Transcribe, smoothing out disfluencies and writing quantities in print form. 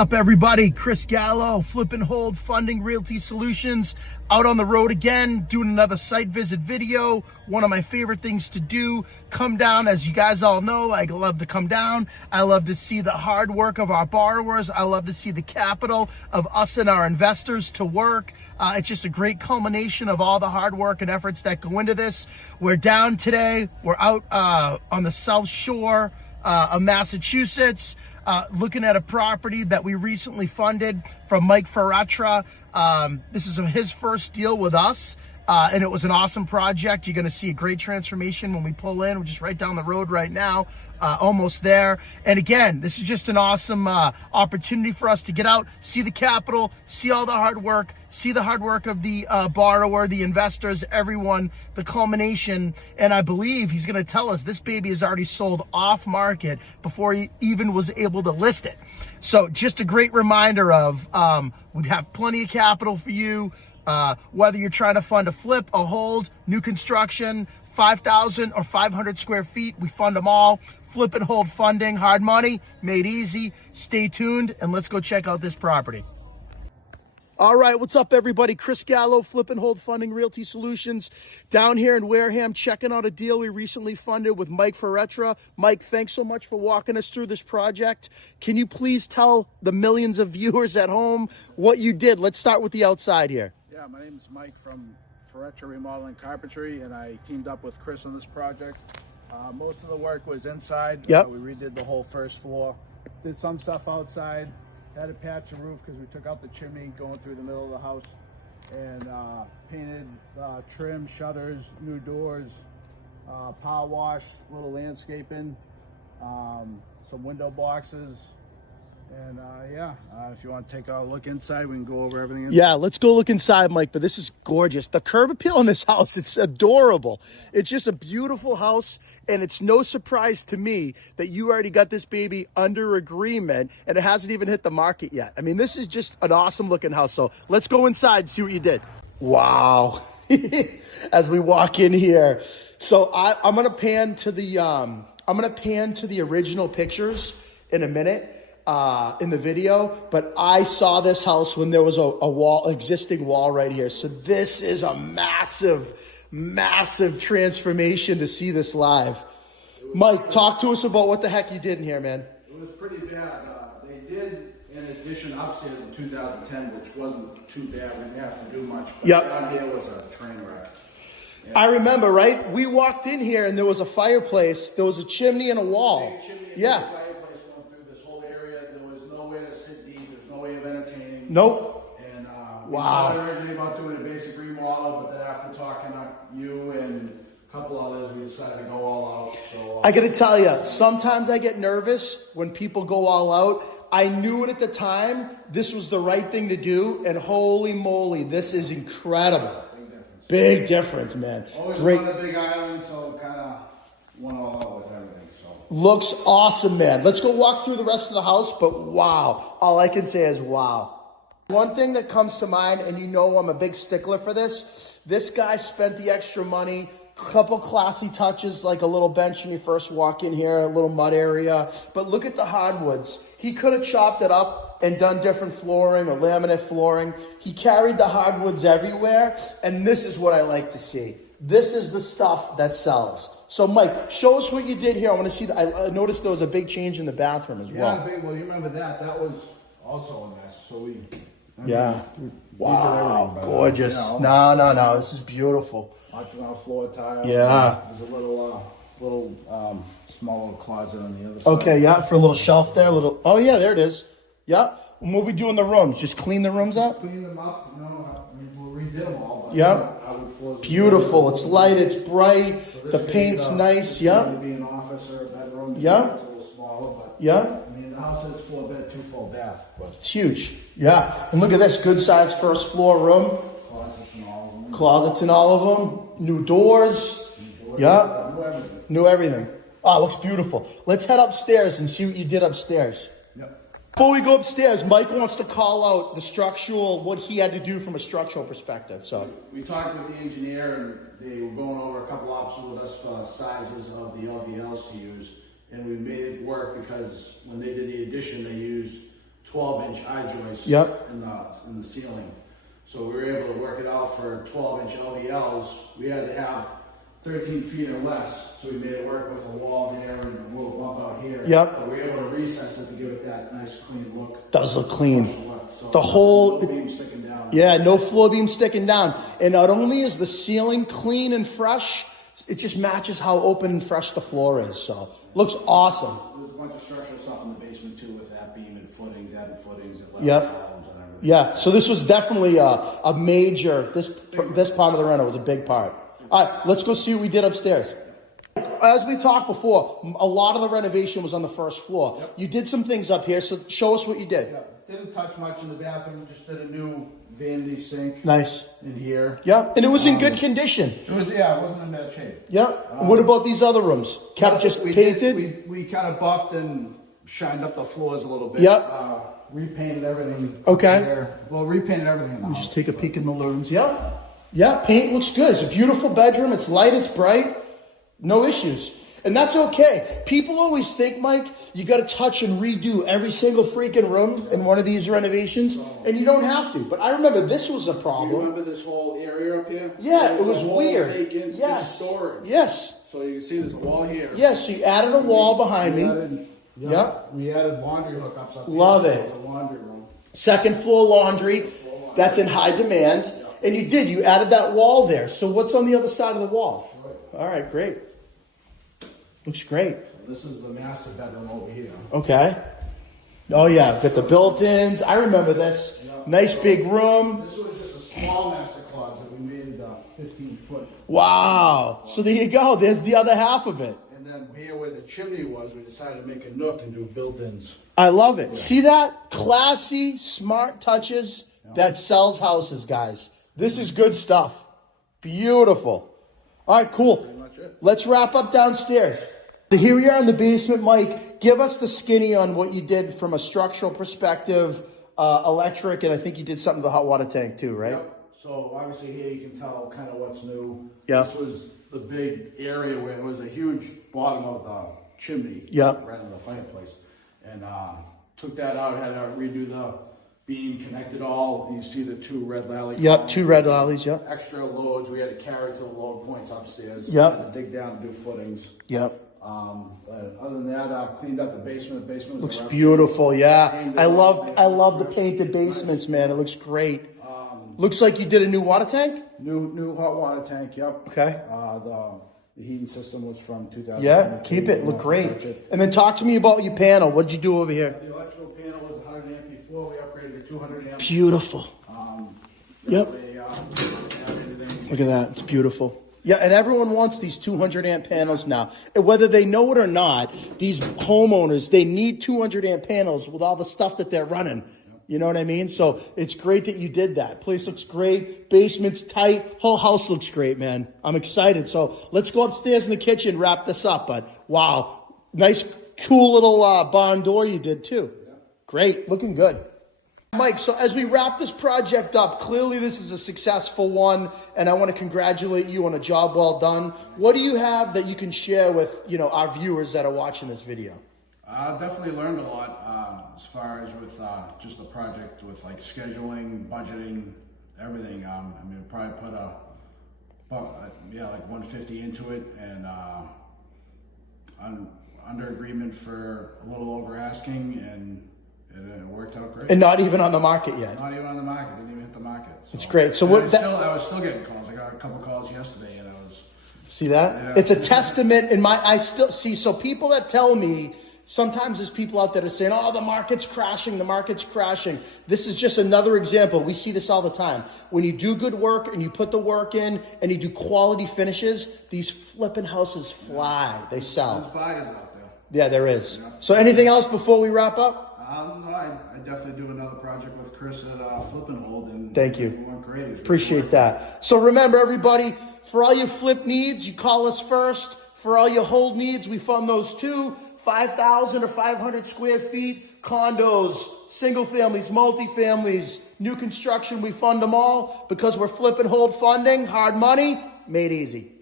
Up everybody, Chris Gallo, Flip and Hold Funding Realty Solutions, out on the road again, doing another site visit video. One of my favorite things to do, come down. As you guys all know, I love to come down. I love to see the hard work of our borrowers. I love to see the capital of us and our investors to work. It's just a great culmination of all the hard work and efforts that go into this. We're down today. We're out on the South Shore of Massachusetts, looking at a property that we recently funded from Mike Ferrara. This is his first deal with us, and it was an awesome project. You're going to see a great transformation when we pull in. We're just right down the road right now, almost there. And again, this is just an awesome opportunity for us to get out, see the capital, see all the hard work, see the hard work of the borrower, the investors, everyone, the culmination. And I believe he's going to tell us this baby is already sold off market before he even was able to list it. So just a great reminder of we have plenty of capital for you, whether you're trying to fund a flip, a hold, new construction, 5,000 or 500 square feet, we fund them all. Flip and hold funding, hard money, made easy. Stay tuned and let's go check out this property. All right, what's up, everybody? Chris Gallo, Flip and Hold Funding Realty Solutions, down here in Wareham, checking out a deal we recently funded with Mike Ferrara. Mike, thanks so much for walking us through this project. Can you please tell the millions of viewers at home what you did? Let's start with the outside here. Yeah, my name is Mike from Ferrara Remodeling Carpentry, and I teamed up with Chris on this project. Most of the work was inside. Yep. We redid the whole first floor, did some stuff outside. Had a patch of roof because we took out the chimney going through the middle of the house, and painted, trim, shutters, new doors, power wash, little landscaping, some window boxes, and if you want to take a look inside, we can go over everything inside. Yeah, let's go look inside, Mike, but this is gorgeous. The curb appeal on this house, it's adorable. It's just a beautiful house, and it's no surprise to me that you already got this baby under agreement, and it hasn't even hit the market yet. I mean, this is just an awesome looking house. So let's go inside and see what you did. Wow. As we walk in here. So I'm going to pan to the original pictures in a minute. In the video, but I saw this house when there was a existing wall right here. So this is a massive transformation to see this live. Mike, talk to us about what the heck you did in here, man. It was pretty bad. They did an addition upstairs in 2010, which wasn't too bad. We didn't have to do much. But down here was a train wreck. Yeah. I remember, right? We walked in here and there was a fireplace, there was a chimney and a wall. Big chimney and yeah. Entertaining. Nope. And we wow. thought originally about doing a basic remodel, but then after talking to you and a couple others, we decided to go all out. So I got to tell you, sometimes I get nervous when people go all out. I knew it at the time. This was the right thing to do, and holy moly, this is incredible. Big difference, man. Always great. On a big island, so kind of went all out with everything. Looks awesome, man. Let's go walk through the rest of the house, but wow. All I can say is wow. One thing that comes to mind, and you know I'm a big stickler for this guy spent the extra money, couple classy touches like a little bench when you first walk in here, a little mud area, but look at the hardwoods. He could have chopped it up and done different flooring or laminate flooring. He carried the hardwoods everywhere, and this is what I like to see. This is the stuff that sells. So, Mike, show us what you did here. I want to see. I noticed there was a big change in the bathroom as well. Yeah, well, you remember that. That was also a mess. So we wow, gorgeous. No. This is beautiful. Floor tile. Yeah. There's a little small little closet on the other side. Okay, yeah, for a little shelf there. Oh, yeah, there it is. Yeah. And what we do in the rooms? Just clean the rooms up? Clean them up. We redid them all. But yeah. Beautiful. It's light. It's bright. So the paint's nice. Yeah. Maybe an office or a bedroom. Yeah. It's a little smaller, but yeah. I mean, the house is 4-bed, 2 full bath. But it's huge. Yeah. And look at this. Good size first floor room. Closets in all of them. New doors. Yeah. New everything. Oh, it looks beautiful. Let's head upstairs and see what you did upstairs. Before we go upstairs, Mike wants to call out the structural, what he had to do from a structural perspective. So we talked with the engineer, and they were going over a couple options with us for sizes of the LVLs to use, and we made it work because when they did the addition, they used 12-inch I-joists Yep. in the ceiling. So we were able to work it out for 12-inch LVLs. We had to have 13 feet or less, so we made it work with a wall there and a little bump out here. Yep. But we were able to recess it to give it that nice clean look. Does look clean. So The whole, no beam sticking down. yeah, no floor beam sticking down. And not only is the ceiling clean and fresh, it just matches how open and fresh the floor is. So looks awesome. There's a bunch of structural stuff in the basement too with that beam and footings, adding footings, and Yep. columns and everything. Yeah, so this was definitely a major, this part of the reno was a big part. All right, let's go see what we did upstairs. As we talked before, a lot of the renovation was on the first floor. Yep. You did some things up here, so show us what you did. Yeah. Didn't touch much in the bathroom, just did a new vanity sink. Nice. In here. Yeah, and it was in good condition. It wasn't in bad shape. Yeah. What about these other rooms? Kept just painted? We kind of buffed and shined up the floors a little bit. Yep. Repainted everything. Okay. There. Well, repainted everything in the house. Just take a peek in the rooms. Yeah. Yeah, paint looks good. It's a beautiful bedroom. It's light, it's bright. No issues. And that's okay. People always think, Mike, you got to touch and redo every single freaking room in one of these renovations, and you don't have to. But I remember this was a You problem. remember this whole area up here? Yeah, There's it was a whole weird. vacant Yes. storage. Yes. So you can see there's a wall here. Yes, so you added a wall behind me. Yep. We added laundry hookups up here. Love it. It's a laundry room. Second floor laundry. That's in high demand. And you did. You added that wall there. So what's on the other side of the wall? Right. All right, great. Looks great. This is the master bedroom over here. Okay. Oh, yeah. Got the built-ins. I remember this. Yeah. Nice big room. This was just a small master closet. We made it 15 foot. Wow. So there you go. There's the other half of it. And then here where the chimney was, we decided to make a nook and do built-ins. I love it. See that? Classy, smart touches that sells houses, guys. This is good stuff. Beautiful. All right, cool. Pretty much it. Let's wrap up downstairs. So here we are in the basement, Mike. Give us the skinny on what you did from a structural perspective, electric, and I think you did something to the hot water tank too, right? Yep. So obviously here you can tell kind of what's new. Yep. This was the big area where it was a huge bottom of the chimney. Yep. Right under the fireplace. And took that out, had to redo the beam, connected all. You see the two red lally. Yep, two red lollies, yep. Extra loads. We had to carry to the load points upstairs. Yep. Had to dig down and do footings. Yep. But other than that, cleaned up the basement. The basement was Looks a rough beautiful, yeah. Painted I all, love the painted basements, man. It looks great. Looks like you did a new water tank? New hot water tank. Yep. Okay. The heating system was from 2000. Yeah, keep it. Look great. And then talk to me about your panel. What did you do over here? The electrical panel was 100 amp before. We upgraded to 200 amp. Beautiful. Yep. Everything. Look at that. It's beautiful. Yeah, and everyone wants these 200 amp panels now. And whether they know it or not, these homeowners, they need 200 amp panels with all the stuff that they're running. You know what I mean? So it's great that you did that. Place looks great. Basement's tight. Whole house looks great, man. I'm excited. So let's go upstairs in the kitchen, wrap this up. But wow, nice, cool little barn door you did too. Great, looking good. Mike, so as we wrap this project up, clearly this is a successful one, and I want to congratulate you on a job well done. What do you have that you can share with, our viewers that are watching this video? I definitely learned a lot as far as with just the project, with like scheduling, budgeting, everything. I mean, probably put like 150 into it, and I'm under agreement for a little over asking, and it worked out great. And not even on the market yet. Not even on the market. Didn't even hit the market. So. It's great. So I was still getting calls. I got a couple calls yesterday, and I was. See that? Yeah. It's a testament I still see. So people that tell me, sometimes there's people out there that are saying, oh, the market's crashing. This is just another example. We see this all the time. When you do good work and you put the work in and you do quality finishes, these flipping houses fly. They sell. There's buyers out there. Yeah, there is. Yeah. So anything else before we wrap up? No, I definitely do another project with Chris at Flip and Hold. And thank you. It went great. Appreciate that. So remember, everybody, for all your flip needs, you call us first. For all your hold needs, we fund those too. 5,000 or 500 square feet, condos, single families, multifamilies, new construction, we fund them all because we're flip and hold funding, hard money, made easy.